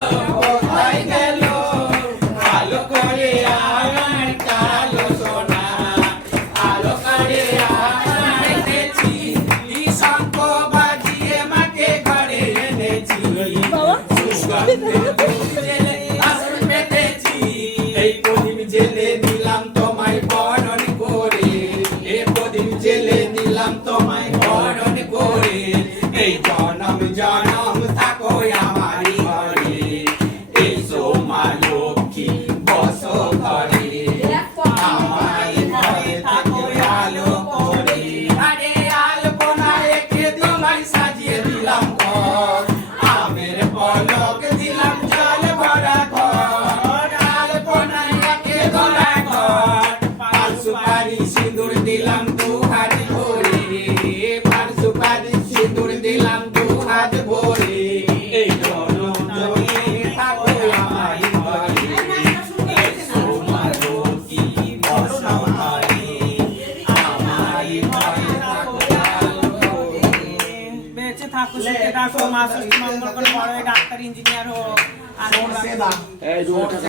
কোথায় গেল আলো করে আমার কালো সোনা আলো করে আমার এনেছি এই শঙ্খ বাজিয়ে মাকে ঘরে এনেছি সুগন্ধে ধূপ জেলে আসর পেতেছি এই প্রদীপ জেলে দিলাম তোমায় বরণ করে এই প্রদীপ জেলে দিলাম তোমায় বরণ করে এই জনম জনম থাকো আমারই ঘরে এই সোমা লক্ষ্মী বসো ঘরে আমার ঘরে থাকো আলো করে আরে আলপনা এঁকে তোমায় সাজিয়ে দিলাম ঘর আমের পলক দিলাম জল ভরা ঘর আলপনা এঁকে তোলা ঘর পান সুপারি সিঁদুর দিলাম দু হাত ভরে পান সুপারি সিঁদুর দিলাম দু হাত ভরে এই জনম জনে থাকো আমারই ঘরে এই সোমা লক্ষ্মী বসো ঘরে আমারই ঘরে থাকো আলো করে। বেঁচে থাকো সুখে থাকো মা ষষ্ঠী মঙ্গল করে বড় হয়ে ডাক্তার ইঞ্জিনিয়ার হোক আর